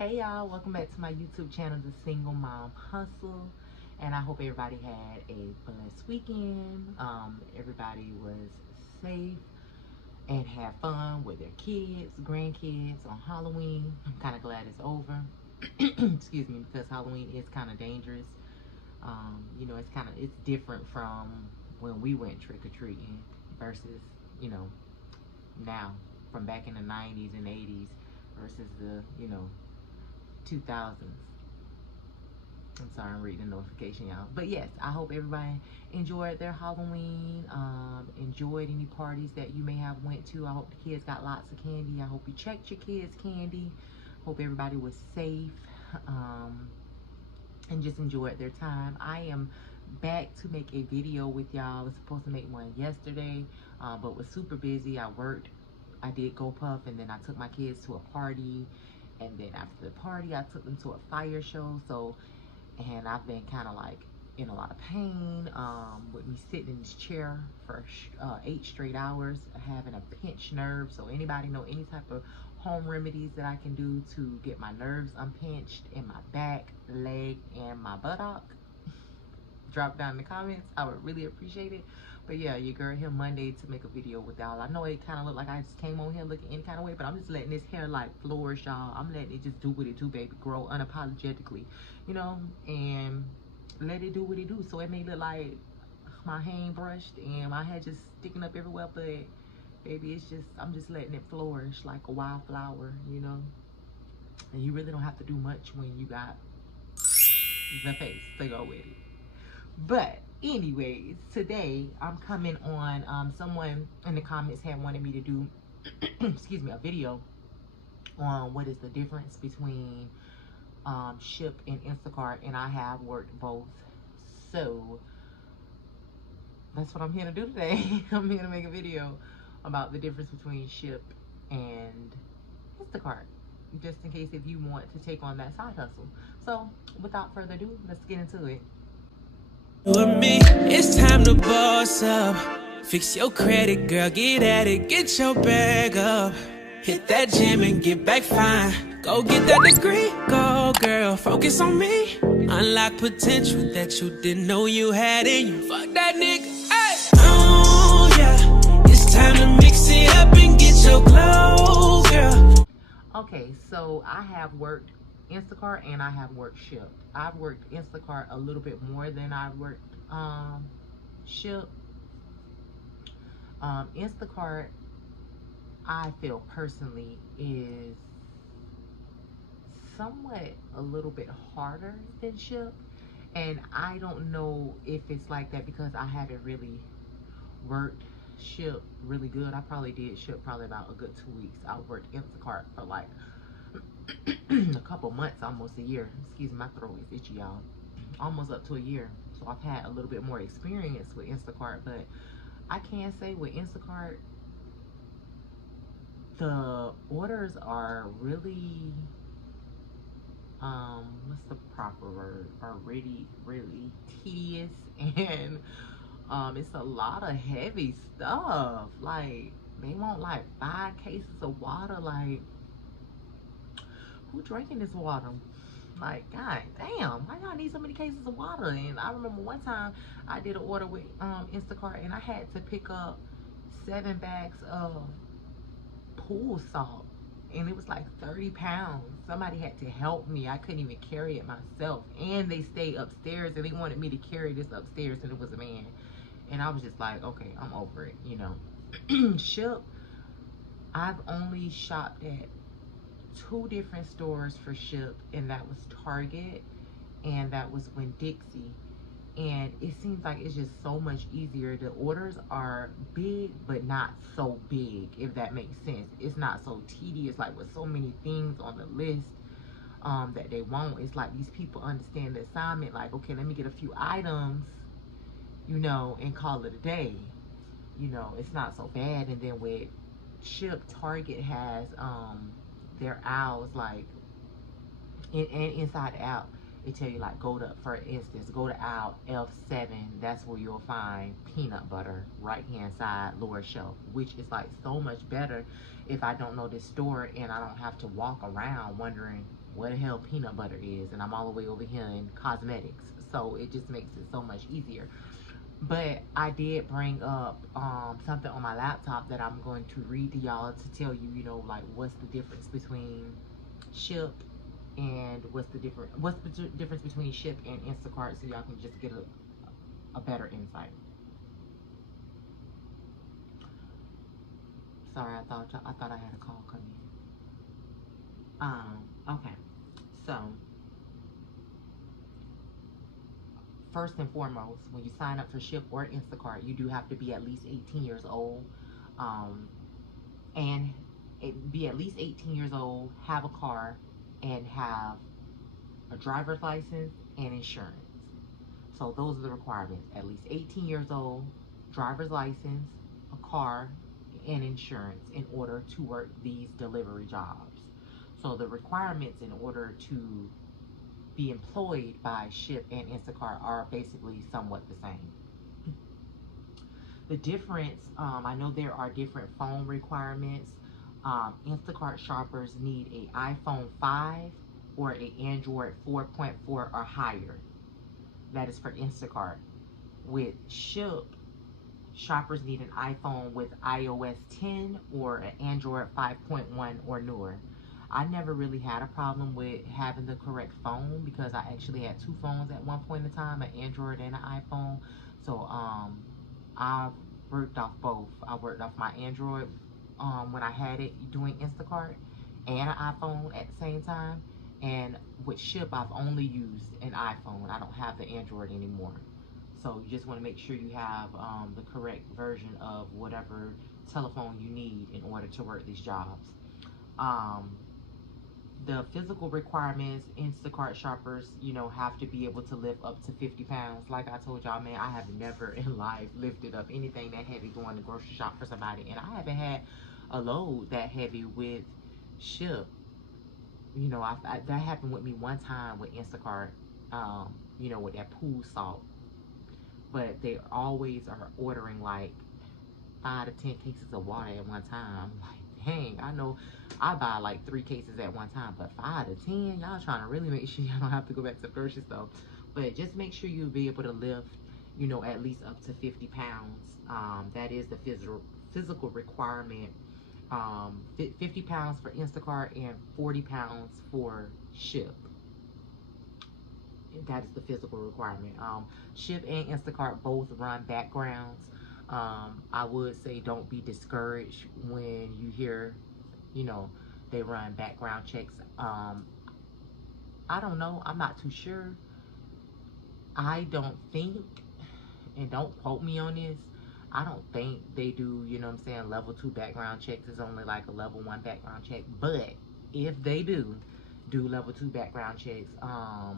Hey y'all, welcome back to my YouTube channel, The Single Mom Hustle. And I hope everybody had a blessed weekend. Everybody was safe and had fun with their kids, grandkids on Halloween. I'm kind of glad it's over. Excuse me, because Halloween is kind of dangerous. It's different from when we went trick-or-treating versus, now from back in the 90s and 80s versus the, 2000s. I'm sorry, I'm reading the notification, y'all. But yes, I hope everybody enjoyed their Halloween, enjoyed any parties that you may have went to. I hope the kids got lots of candy. I hope you checked your kids' candy. Hope everybody was safe, and just enjoyed their time. I am back to make a video with y'all. I was supposed to make one yesterday, but was super busy. I worked. I did Go Puff, and then I took my kids to a party. And then after the party, I took them to a fire show. And I've been kind of like in a lot of pain with me sitting in this chair for 8 straight hours, having a pinched nerve. So anybody know any type of home remedies that I can do to get my nerves unpinched in my back, leg, and my buttock? Drop down in the comments. I would really appreciate it. But yeah, your girl here Monday to make a video with y'all. I know it kind of looked like I just came on here looking any kind of way, but I'm just letting this hair like flourish, y'all. I'm letting it just do what it do, baby. Grow unapologetically, and let it do what it do. So it may look like my hair ain't brushed and my hair just sticking up everywhere, but baby, I'm just letting it flourish like a wildflower, And you really don't have to do much when you got the face to go with it. But anyways, today I'm coming on, someone in the comments had wanted me to do, excuse me, a video on what is the difference between Shipt and Instacart, and I have worked both. So that's what I'm here to do today. I'm here to make a video about the difference between Shipt and Instacart, just in case if you want to take on that side hustle. So without further ado, let's get into it. With me, it's time to boss up. Fix your credit, girl, get at it, get your bag up. Hit that gym and get back fine. Go get that degree, go girl, focus on me. Unlock potential that you didn't know you had in you. Fuck that nigga, ay. Oh yeah, it's time to mix it up and get your glow, girl. Okay, so I have worked Instacart and I have worked Shipt. I've worked Instacart a little bit more than I've worked Shipt. Instacart, I feel personally, is somewhat a little bit harder than Shipt. And I don't know if it's like that because I haven't really worked Shipt really good. I probably did Shipt probably about a good 2 weeks. I worked Instacart for like a couple months, almost a year. Excuse me, my throat is itchy, y'all. Almost up to a year. So I've had a little bit more experience with Instacart, but I can say with Instacart, the orders are really, what's the proper word? Are really, really tedious, and it's a lot of heavy stuff. Like, they want like 5 cases of water. Like, who drinking this water? Like, god damn, why y'all need so many cases of water? And I remember one time I did an order with Instacart, and I had to pick up 7 bags of pool salt, and it was like 30 pounds. Somebody had to help me. I couldn't even carry it myself, and they stayed upstairs and they wanted me to carry this upstairs, and it was a man. And I was just like, okay, I'm over it, Shipt, I've only shopped at 2 different stores for Shipt, and that was Target and that was Winn-Dixie. And it seems like it's just so much easier. The orders are big, but not so big, if that makes sense. It's not so tedious, like with so many things on the list that they want. It's like these people understand the assignment, like, okay, let me get a few items, and call it a day. It's not so bad. And then with Shipt, Target has their aisles, like, and inside the aisle, it tell you, like, go to, for instance, go to aisle F7. That's where you'll find peanut butter right hand side lower shelf, which is like so much better if I don't know this store and I don't have to walk around wondering what the hell peanut butter is, and I'm all the way over here in cosmetics. So it just makes it so much easier. But I did bring up something on my laptop that I'm going to read to y'all to tell you, you know, like what's the difference between Shipt and what's the difference between Shipt and Instacart, so y'all can just get a better insight. Sorry, I thought I had a call coming in. Okay. So first and foremost, when you sign up for Shipt or Instacart, you do have to be at least 18 years old, um, and be at least 18 years old, have a car, and have a driver's license and insurance. So those are the requirements: at least 18 years old, driver's license, a car, and insurance in order to work these delivery jobs. So the requirements in order to be employed by Shipt and Instacart are basically somewhat the same. The difference, I know there are different phone requirements. Instacart shoppers need a iPhone 5 or a Android 4.4 or higher. That is for Instacart. With Shipt, shoppers need an iPhone with iOS 10 or an Android 5.1 or newer. I never really had a problem with having the correct phone because I actually had two phones at one point in time, an Android and an iPhone. So I worked off both. I worked off my Android when I had it doing Instacart, and an iPhone at the same time. And with Shipt, I've only used an iPhone. I don't have the Android anymore. So you just want to make sure you have the correct version of whatever telephone you need in order to work these jobs. Um, the physical requirements, Instacart shoppers, you know, have to be able to lift up to 50 pounds. Like I told y'all, man, I have never in life lifted up anything that heavy going to grocery shop for somebody. And I haven't had a load that heavy with Shipt. You know, that happened with me one time with Instacart, you know, with that pool salt. But they always are ordering like 5 to 10 cases of water at one time. Like, dang, I know I buy like 3 cases at one time, but 5 to 10, y'all trying to really make sure y'all don't have to go back to the grocery store. But just make sure you'll be able to lift, you know, at least up to 50 pounds. That is the physical requirement. 50 pounds for Instacart and 40 pounds for Shipt. That is the physical requirement. Shipt and Instacart both run backgrounds. I would say don't be discouraged when you hear, you know, they run background checks. I don't know. I'm not too sure. I don't think, and don't quote me on this, I don't think they do, you know what I'm saying, level 2 background checks. It's only like a level 1 background check. But if they do level 2 background checks, you know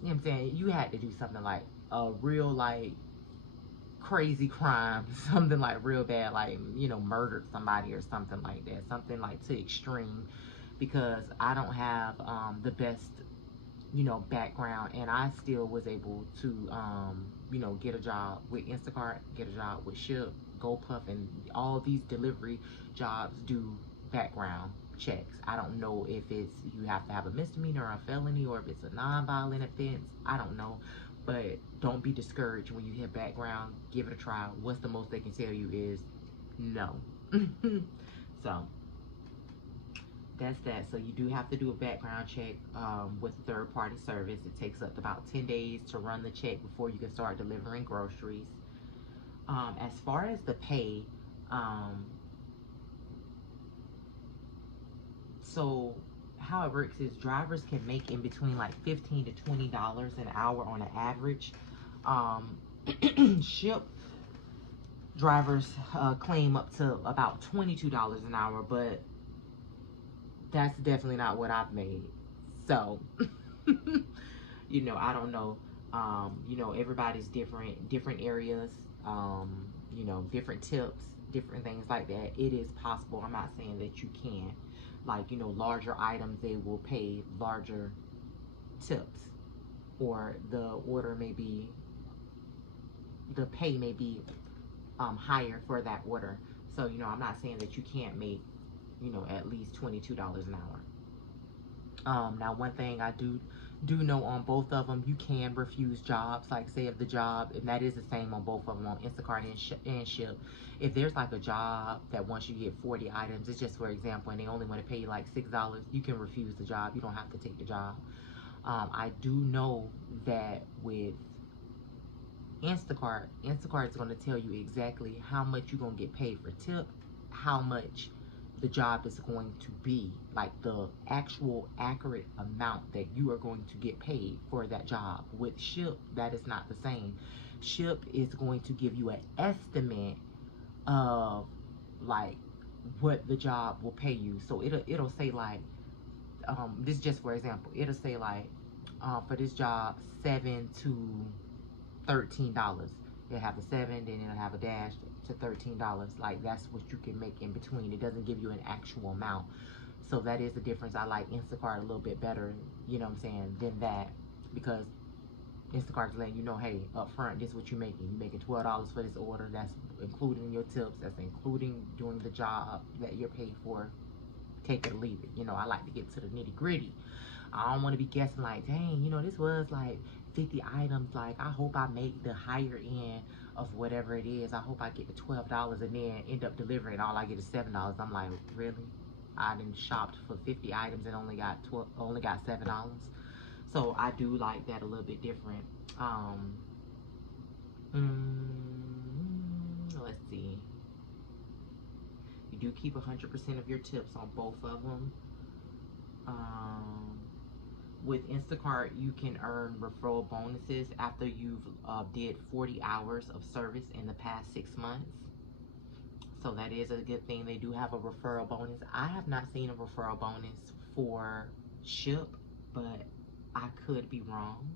what I'm saying, you had to do something like a real like crazy crime, something like real bad, like, you know, murdered somebody or something like that, something like to extreme, because I don't have the best, you know, background, and I still was able to you know, get a job with Instacart, get a job with Shipt, GoPuff, and all these delivery jobs do background checks. I don't know if it's you have to have a misdemeanor or a felony, or if it's a non-violent offense. I don't know, but don't be discouraged when you hit background. Give it a try. What's the most they can tell you is no. So that's that. So you do have to do a background check with a third-party service. It takes up to about 10 days to run the check before you can start delivering groceries. As far as the pay, so how it works is drivers can make in between like $15 to $20 an hour on an average. Shipt drivers claim up to about $22 an hour, but that's definitely not what I've made. So, you know, I don't know. You know, everybody's different areas, you know, different tips, different things like that. It is possible. I'm not saying that you can't. Like, you know, larger items, they will pay larger tips, or the order may be, the pay may be higher for that order. So, you know, I'm not saying that you can't make, you know, at least $22 an hour. Now, one thing I do know on both of them, you can refuse jobs. Like, say if the job, and that is the same on both of them, on Instacart and Ship. If there's like a job that once you get 40 items, it's just for example, and they only want to pay you like $6, you can refuse the job. You don't have to take the job. I do know that with Instacart is going to tell you exactly how much you're going to get paid for tip, how much the job is going to be, like the actual accurate amount that you are going to get paid for that job. With Ship, that is not the same. Ship is going to give you an estimate of like what the job will pay you. So it'll say like, this is just for example, it'll say like, for this job, $7 to $13. It'll have a 7, then it'll have a dash to $13. Like, that's what you can make in between. It doesn't give you an actual amount. So that is the difference. I like Instacart a little bit better, you know what I'm saying, than that, because Instacart's letting you know, hey, up front, this is what you're making. You're making $12 for this order. That's including your tips. That's including doing the job that you're paid for. Take it or leave it. You know, I like to get to the nitty gritty. I don't want to be guessing like, dang, you know, this was like 50 items. Like, I hope I make the higher end of whatever it is. I hope I get the $12 and then end up delivering. All I get is $7. I'm like, really? I done shopped for 50 items and only got $7. So I do like that a little bit different. Um, let's see. You do keep 100% of your tips on both of them. With Instacart, you can earn referral bonuses after you've did 40 hours of service in the past 6 months. So that is a good thing. They do have a referral bonus. I have not seen a referral bonus for Ship, but I could be wrong.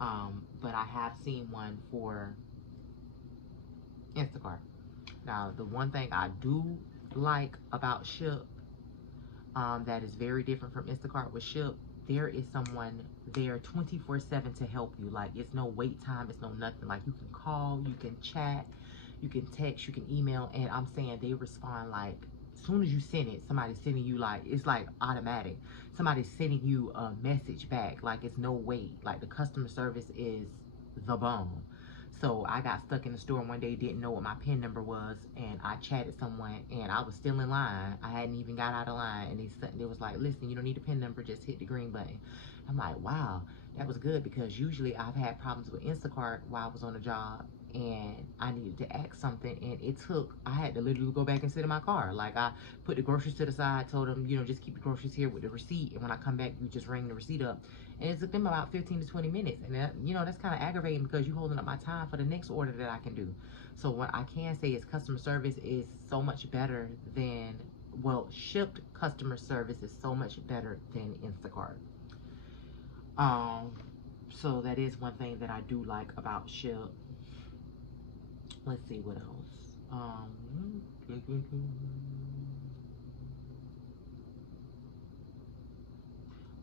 But I have seen one for Instacart. Now, the one thing I do like about Ship, that is very different from Instacart with Ship, there is someone there 24/7 to help you. Like, it's no wait time, it's no nothing. Like, you can call, you can chat, you can text, you can email, and I'm saying they respond like, as soon as you send it, somebody's sending you, like, it's like automatic. Somebody's sending you a message back. Like, it's no wait. Like, the customer service is the bomb. So I got stuck in the store one day, didn't know what my PIN number was, and I chatted someone, and I was still in line. I hadn't even got out of line, and they was like, listen, you don't need a PIN number, just hit the green button. I'm like, wow, that was good, because usually I've had problems with Instacart while I was on a job, and I needed to ask something, and I had to literally go back and sit in my car. Like, I put the groceries to the side, told them, you know, just keep the groceries here with the receipt, and when I come back, you just ring the receipt up. And it took them about 15 to 20 minutes. And that, you know, that's kind of aggravating, because you're holding up my time for the next order that I can do. So what I can say is customer service is so much better than, well, Shipt customer service is so much better than Instacart. So that is one thing that I do like about Shipt. Let's see what else.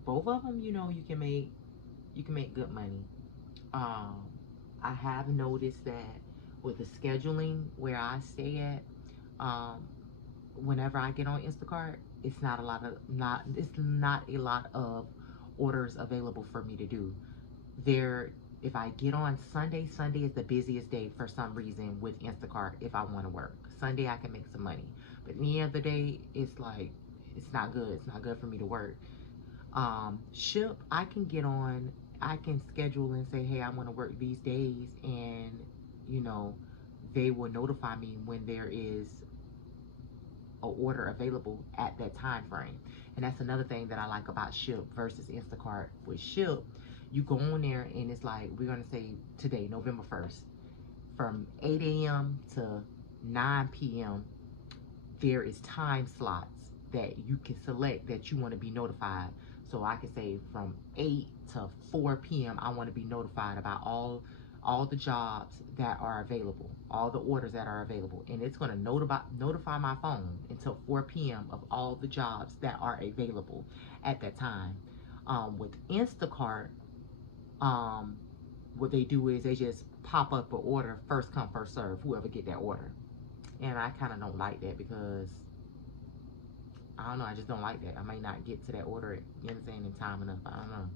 Both of them, you know, you can make good money. Um, I have noticed that with the scheduling where I stay at, um, whenever I get on Instacart, it's not a lot of orders available for me to do. There, if I get on Sunday is the busiest day for some reason with Instacart if I want to work. Sunday I can make some money. But any other day, it's like, it's not good. It's not good for me to work. Ship, I can get on, I can schedule and say, hey, I want to work these days, and you know, they will notify me when there is a order available at that time frame. And that's another thing that I like about Ship versus Instacart. With Ship, you go on there and it's like, we're gonna say today, November 1st, from 8 a.m. to 9 p.m. there is time slots that you can select that you want to be notified. So I can say from 8 to 4 p.m. I want to be notified about all the jobs that are available, all the orders that are available, and it's going to notify my phone until 4 p.m. of all the jobs that are available at that time. With Instacart, what they do is they just pop up an order, first come first serve, whoever get that order. And I kind of don't like that, because I don't know. I just don't like that. I might not get to that order, you know what I'm saying, in time enough. I don't know.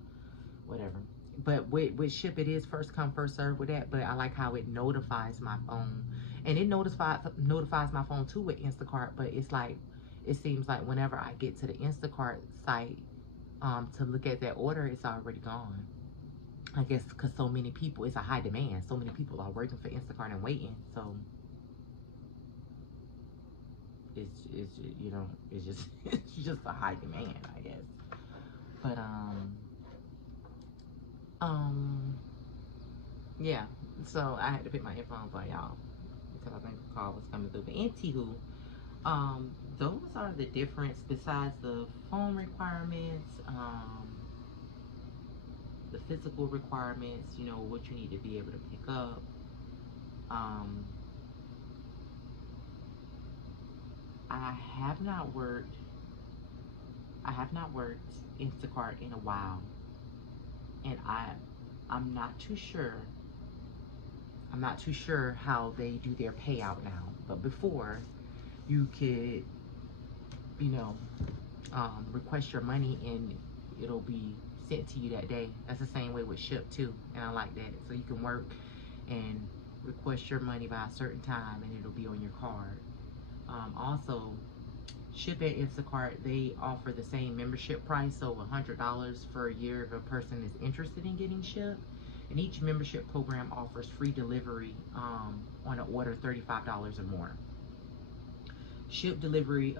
Whatever. But with Ship, it is first come, first serve with that. But I like how it notifies my phone. And it notifies my phone too with Instacart. But it's like, it seems like whenever I get to the Instacart site to look at that order, it's already gone. I guess because so many people, it's a high demand. So many people are working for Instacart and waiting. So it's you know, it's just it's just a high demand, I guess. But um yeah, so I had to pick my earphones on, y'all, because I think the call was coming through. But anywho, those are the difference besides the phone requirements, the physical requirements, you know, what you need to be able to pick up. Um, I have not worked Instacart in a while, and I'm not too sure. I'm not too sure how they do their payout now. But before, you could, you know, request your money and it'll be sent to you that day. That's the same way with Shipt too, and I like that. So you can work and request your money by a certain time, and it'll be on your card. Also, Shipt and Instacart, they offer the same membership price, so $100 for a year if a person is interested in getting Shipt. And each membership program offers free delivery on an order $35 or more. Shipt delivery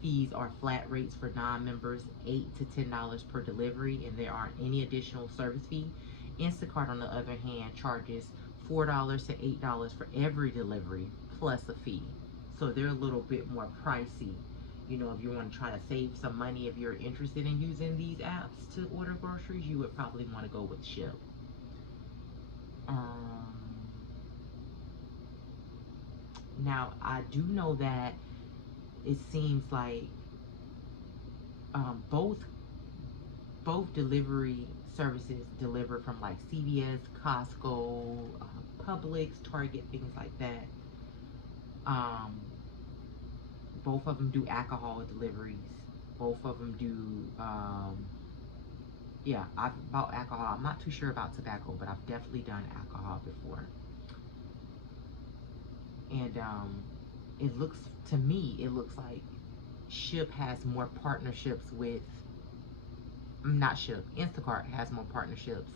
fees are flat rates for non-members, $8 to $10 per delivery, and there aren't any additional service fee. Instacart, on the other hand, charges $4 to $8 for every delivery plus a fee. So they're a little bit more pricey. You know, if you want to try to save some money, if you're interested in using these apps to order groceries, you would probably want to go with Shipt. Now, I do know that it seems like both delivery services deliver from like CVS, Costco, Publix, Target, things like that. Both of them do alcohol deliveries. Both of them do, yeah, I've bought alcohol. I'm not too sure about tobacco, but I've definitely done alcohol before. And it looks, to me, it looks like Shipt has more partnerships with, not Shipt, Instacart has more partnerships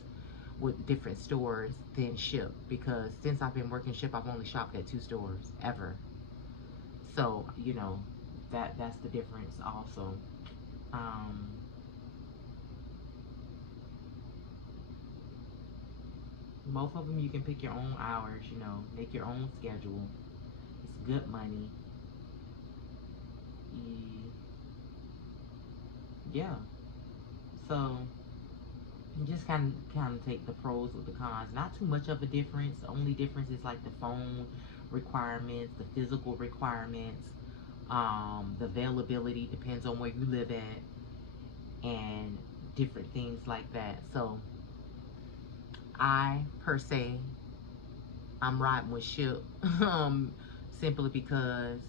with different stores than Shipt, because since I've been working Shipt, I've only shopped at 2 stores ever. So, you know, that's the difference also. Both of them, you can pick your own hours, you know, make your own schedule. It's good money. Yeah. So you just kind of take the pros with the cons. Not too much of a difference. The only difference is like the phone requirements, the physical requirements, the availability depends on where you live at, and different things like that. So I, per se, I'm riding with Shipt, simply because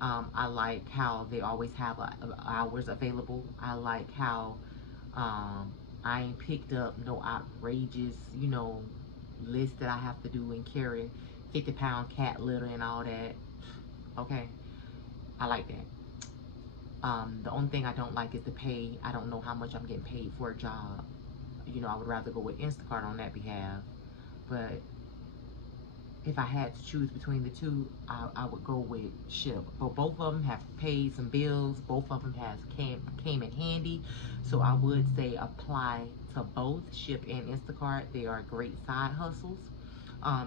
I like how they always have hours available. I like how I ain't picked up no outrageous, you know, list that I have to do and carry 50-pound cat litter and all that. Okay, I like that. The only thing I don't like is the pay. I don't know how much I'm getting paid for a job. You know, I would rather go with Instacart on that behalf. But if I had to choose between the two, I would go with Shipt. But both of them have paid some bills. Both of them came in handy. So I would say apply to both Shipt and Instacart. They are great side hustles.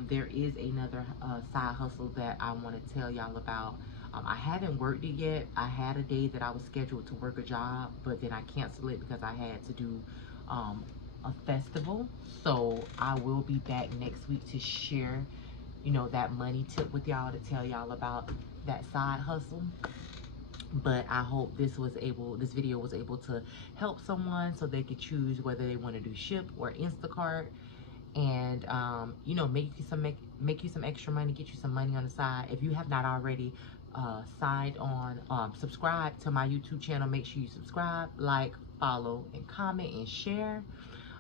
There is another side hustle that I want to tell y'all about. I haven't worked it yet. I had a day that I was scheduled to work a job, but then I canceled it because I had to do a festival. So I will be back next week to share, you know, that money tip with y'all, to tell y'all about that side hustle. But I hope this video was able to help someone so they could choose whether they want to do Shipt or Instacart, and you know, make you some extra money, get you some money on the side. If you have not already, subscribe to my YouTube channel. Make sure you subscribe, like, follow, and comment and share.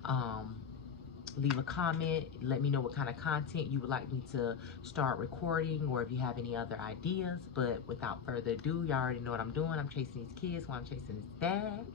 Um, Leave a comment. Let me know what kind of content you would like me to start recording, or if you have any other ideas. But without further ado, y'all already know what I'm doing. I'm chasing these kids while I'm chasing this bag.